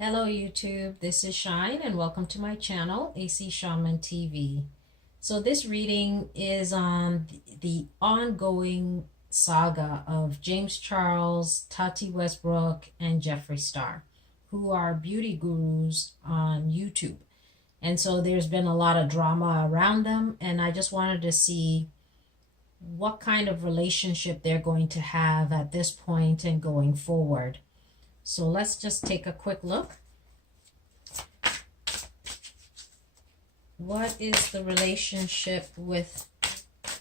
Hello YouTube, this is Shine and welcome to my channel, AC Shaman TV. So this reading is on the ongoing saga of James Charles, Tati Westbrook, and Jeffree Star, who are beauty gurus on YouTube. And so there's been a lot of drama around them, and I just wanted to see what kind of relationship they're going to have at this point and going forward. So let's just take a quick look. What is the relationship with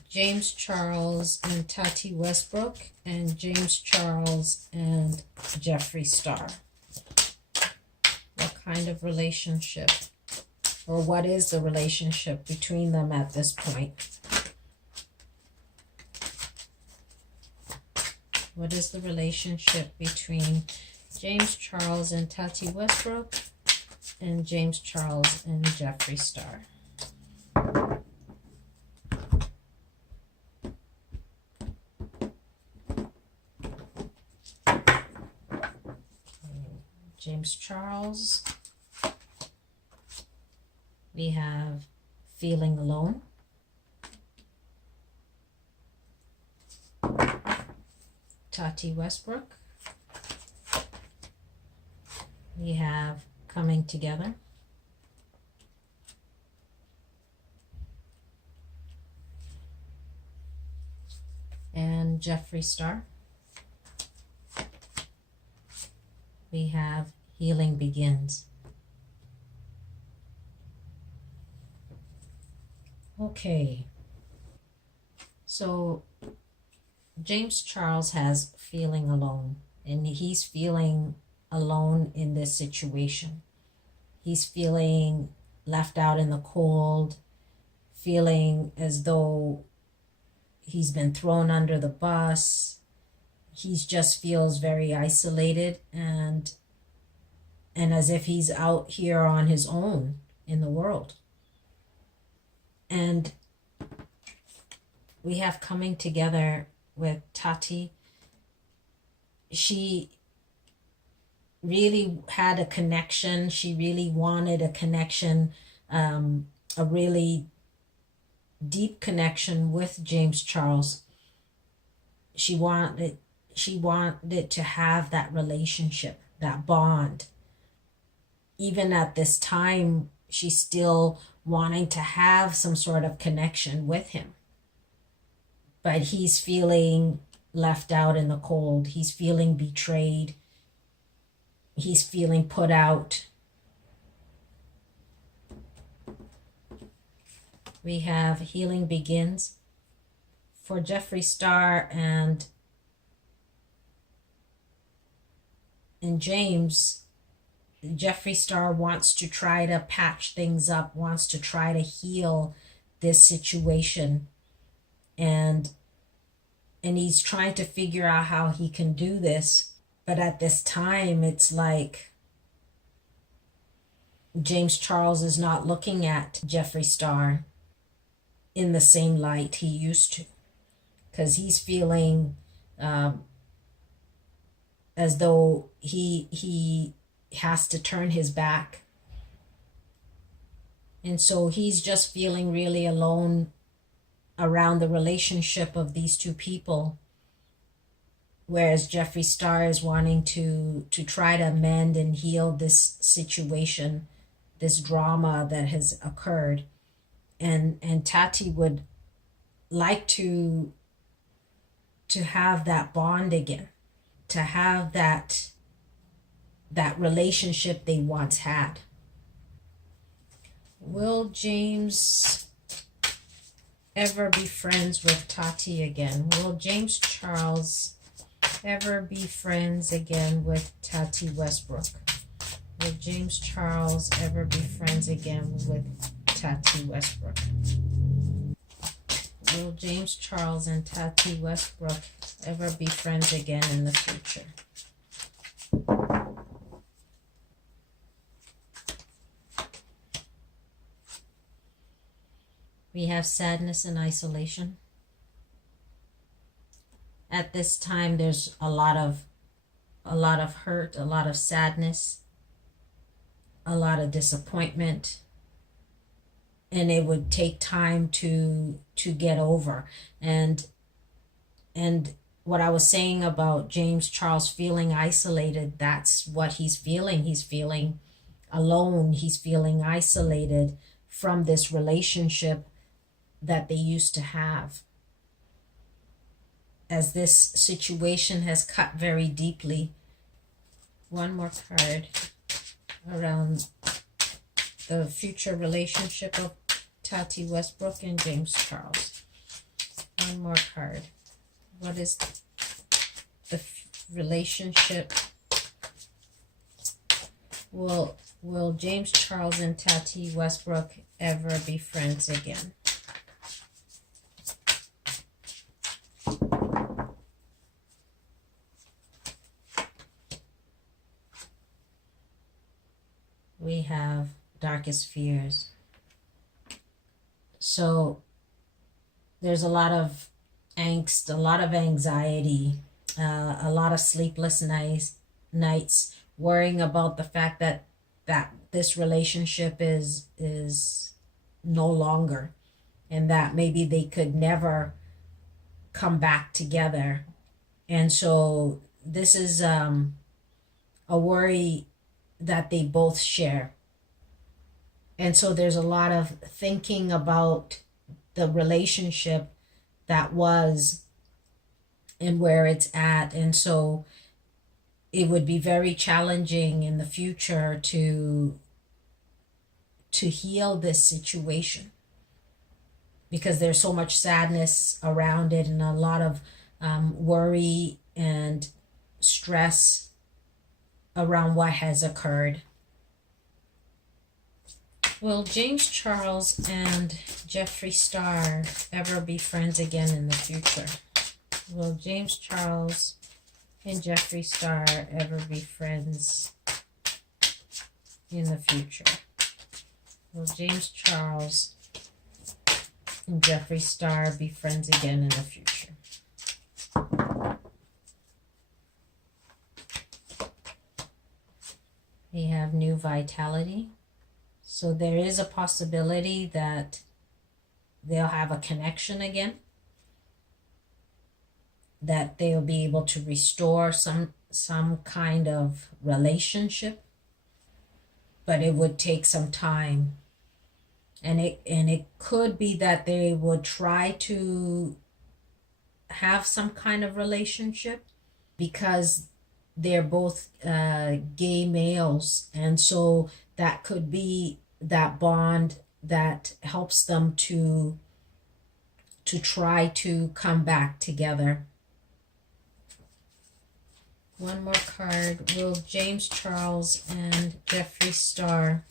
James Charles and Tati Westbrook and James Charles and Jeffree Star? What kind of relationship, or what is the relationship between them at this point? What is the relationship between James Charles and Tati Westbrook and James Charles and Jeffree Star? James Charles, we have feeling alone. Tati Westbrook, we have coming together. And Jeffree Star, we have healing begins. Okay, so James Charles has feeling alone, and he's feeling alone in this situation. He's feeling left out in the cold, feeling as though he's been thrown under the bus. He just feels very isolated and as if he's out here on his own in the world. And we have coming together with Tati. She really had a connection. She really wanted a connection, a really deep connection with James Charles. She wanted to have that relationship, that bond. Even at this time, she's still wanting to have some sort of connection with him. But he's feeling left out in the cold. He's feeling betrayed. He's feeling put out. We have healing begins for Jeffree Star and James. Jeffree Star wants to try to patch things up, wants to try to heal this situation, and he's trying to figure out how he can do this. But at this time, it's like James Charles is not looking at Jeffree Star in the same light he used to, because he's feeling as though he has to turn his back. And so he's just feeling really alone around the relationship of these two people, whereas Jeffree Star is wanting to try to mend and heal this situation, this drama that has occurred. And Tati would like to have that bond again, to have that relationship they once had. Will James ever be friends with Tati again? Will James Charles ever be friends again with Tati Westbrook? Will James Charles ever be friends again with Tati Westbrook? Will James Charles and Tati Westbrook ever be friends again in the future? We have sadness and isolation. At this time, there's a lot of hurt, a lot of sadness. a lot of disappointment, and it would take time to get over. And what I was saying about James Charles feeling isolated, that's what he's feeling. He's feeling alone. He's feeling isolated from this relationship that they used to have, as this situation has cut very deeply. One more card around the future relationship of Tati Westbrook and James Charles. One more card. What is the relationship? Will James Charles and Tati Westbrook ever be friends again? We have darkest fears. So there's a lot of angst, a lot of anxiety, a lot of sleepless nights, worrying about the fact that this relationship is no longer, and that maybe they could never come back together. And so this is a worry that they both share. And so there's a lot of thinking about the relationship that was and where it's at. And so it would be very challenging in the future to heal this situation, because there's so much sadness around it and a lot of worry and stress around what has occurred. Will James Charles and Jeffree Star ever be friends again in the future? Will James Charles and Jeffree Star ever be friends in the future? Will James Charles and Jeffree Star be friends again in the future? We have new vitality. So there is a possibility that they'll have a connection again, that they'll be able to restore some kind of relationship, but it would take some time. And it could be that they would try to have some kind of relationship, because they're both gay males, and so that could be that bond that helps them to try to come back together. One more card. Will James Charles and Jeffree Star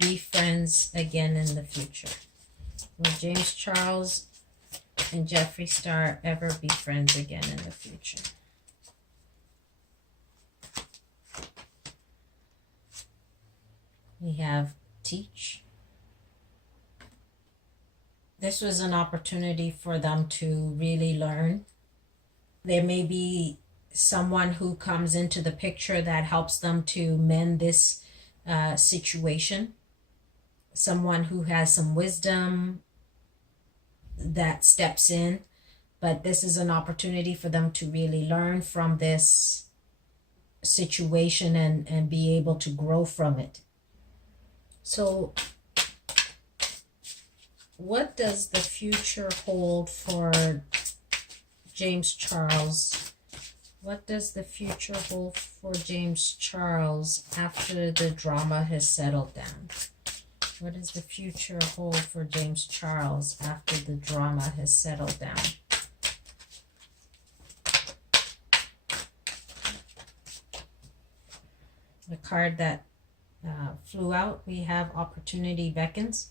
be friends again in the future? Will James Charles and Jeffree Star ever be friends again in the future? We have teach. This was an opportunity for them to really learn. There may be someone who comes into the picture that helps them to mend this situation. Someone who has some wisdom that steps in. But this is an opportunity for them to really learn from this situation and be able to grow from it. So what does the future hold for James Charles? What does the future hold for James Charles after the drama has settled down? What does the future hold for James Charles after the drama has settled down? The card that flew out, we have opportunity beckons.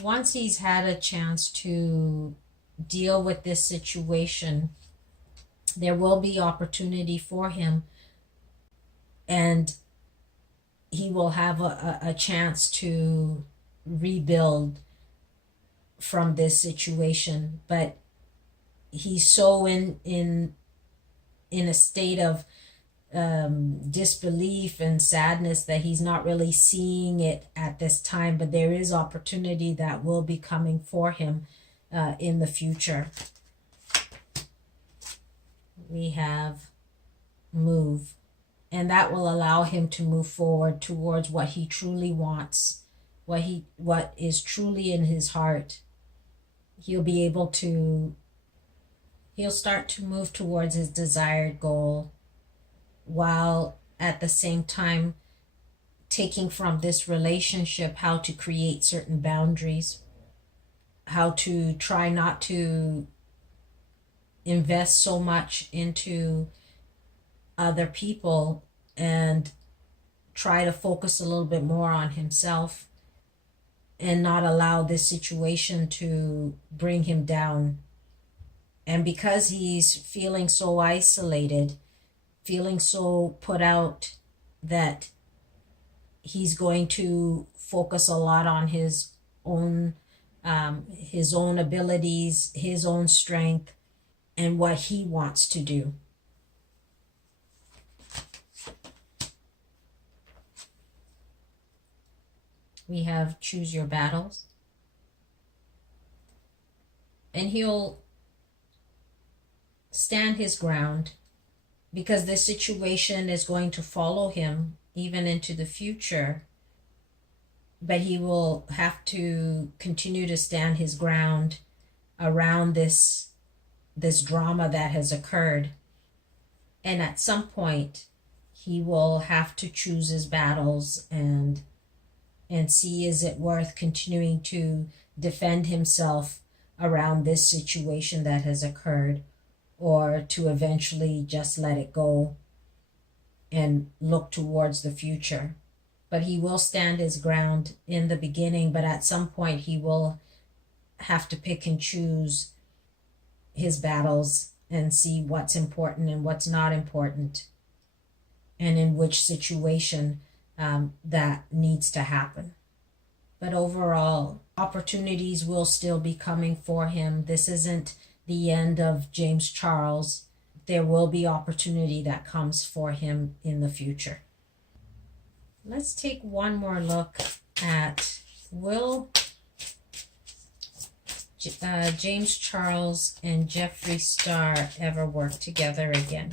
Once he's had a chance to deal with this situation, there will be opportunity for him, and he will have a chance to rebuild from this situation. But he's so in a state of disbelief and sadness that he's not really seeing it at this time, but there is opportunity that will be coming for him in the future. We have move, and that will allow him to move forward towards what he truly wants, what is truly in his heart. He'll start to move towards his desired goal, while at the same time taking from this relationship how to create certain boundaries, how to try not to invest so much into other people and try to focus a little bit more on himself and not allow this situation to bring him down. And because he's feeling so isolated, feeling so put out, that he's going to focus a lot on his own abilities, his own strength, and what he wants to do. We have choose your battles. And he'll stand his ground, because this situation is going to follow him even into the future. But he will have to continue to stand his ground around this drama that has occurred. And at some point, he will have to choose his battles and see, is it worth continuing to defend himself around this situation that has occurred, or to eventually just let it go and look towards the future. But he will stand his ground in the beginning, but at some point he will have to pick and choose his battles and see what's important and what's not important, and in which situation that needs to happen. But overall, opportunities will still be coming for him. This isn't the end of James Charles. There will be opportunity that comes for him in the future. Let's take one more look at, will James Charles and Jeffree Star ever work together again?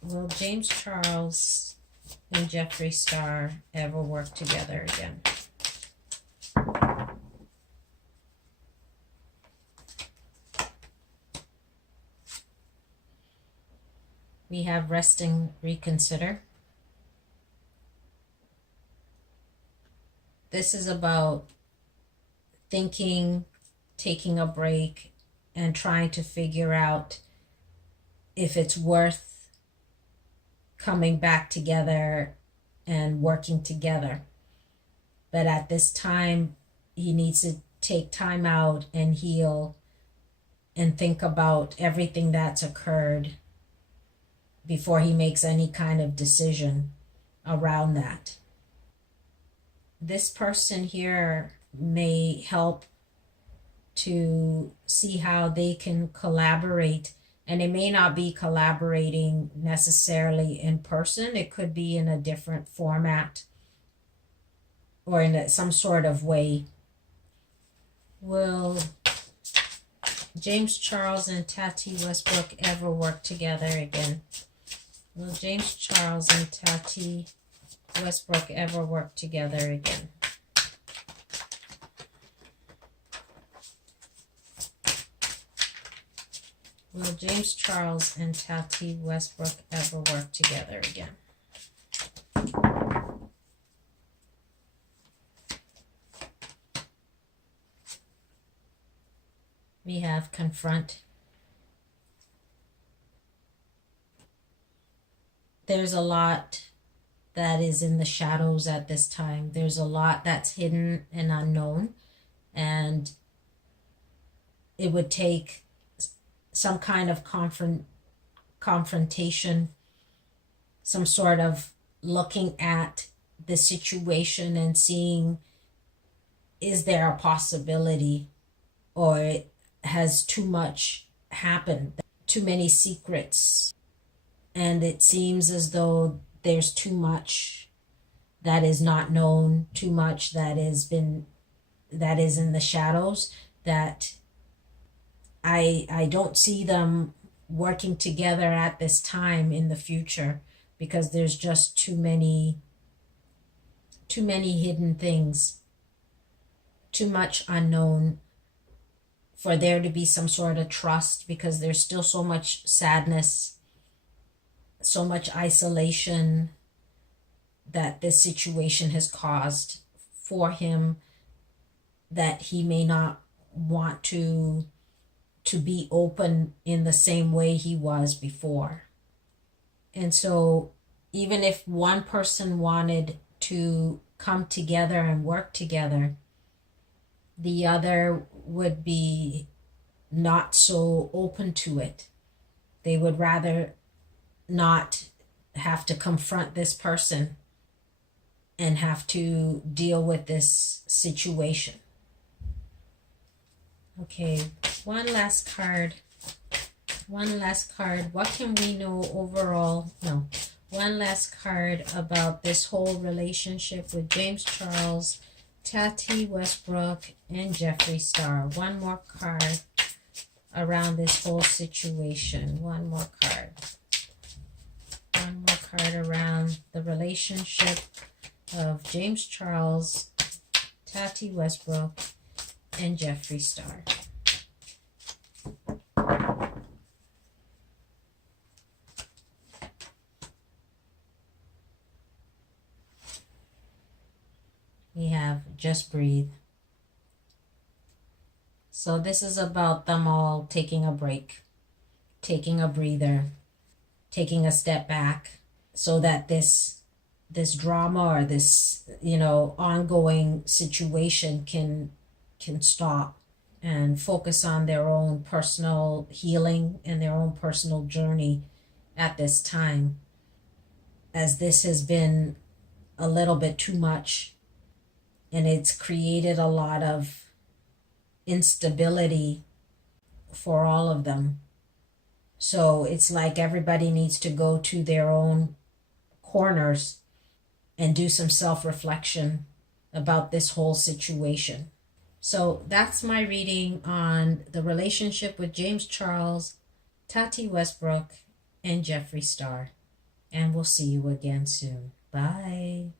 Will James Charles and Jeffree Star ever work together again? We have rest and reconsider. This is about thinking, taking a break, and trying to figure out if it's worth coming back together and working together. But at this time, he needs to take time out and heal and think about everything that's occurred before he makes any kind of decision around that. This person here may help to see how they can collaborate, and it may not be collaborating necessarily in person. It could be in a different format or in some sort of way. Will James Charles and Tati Westbrook ever work together again? Will James Charles and Tati Westbrook ever work together again? Will James Charles and Tati Westbrook ever work together again? We have confront. There's a lot that is in the shadows at this time. There's a lot that's hidden and unknown, and it would take some kind of confrontation, some sort of looking at the situation and seeing, is there a possibility or it has too much happened, too many secrets, and it seems as though there's too much that is not known, too much that is in the shadows, that I don't see them working together at this time in the future, because there's just too many hidden things, too much unknown for there to be some sort of trust, because there's still so much sadness, so much isolation that this situation has caused for him, that he may not want to be open in the same way he was before. And so even if one person wanted to come together and work together, the other would be not so open to it. They would rather not have to confront this person and have to deal with this situation. Okay, one last card. What can we know overall? No. One last card about this whole relationship with James Charles, Tati Westbrook, and Jeffree Star. One more card around this whole situation. One more card. One more card around the relationship of James Charles, Tati Westbrook, and Jeffree Star. We have Just Breathe. So this is about them all taking a break, taking a breather, taking a step back, so that this drama or this, ongoing situation can stop and focus on their own personal healing and their own personal journey at this time, as this has been a little bit too much, and it's created a lot of instability for all of them. So it's like everybody needs to go to their own corners and do some self-reflection about this whole situation. So that's my reading on the relationship with James Charles, Tati Westbrook, and Jeffree Star. And we'll see you again soon. Bye.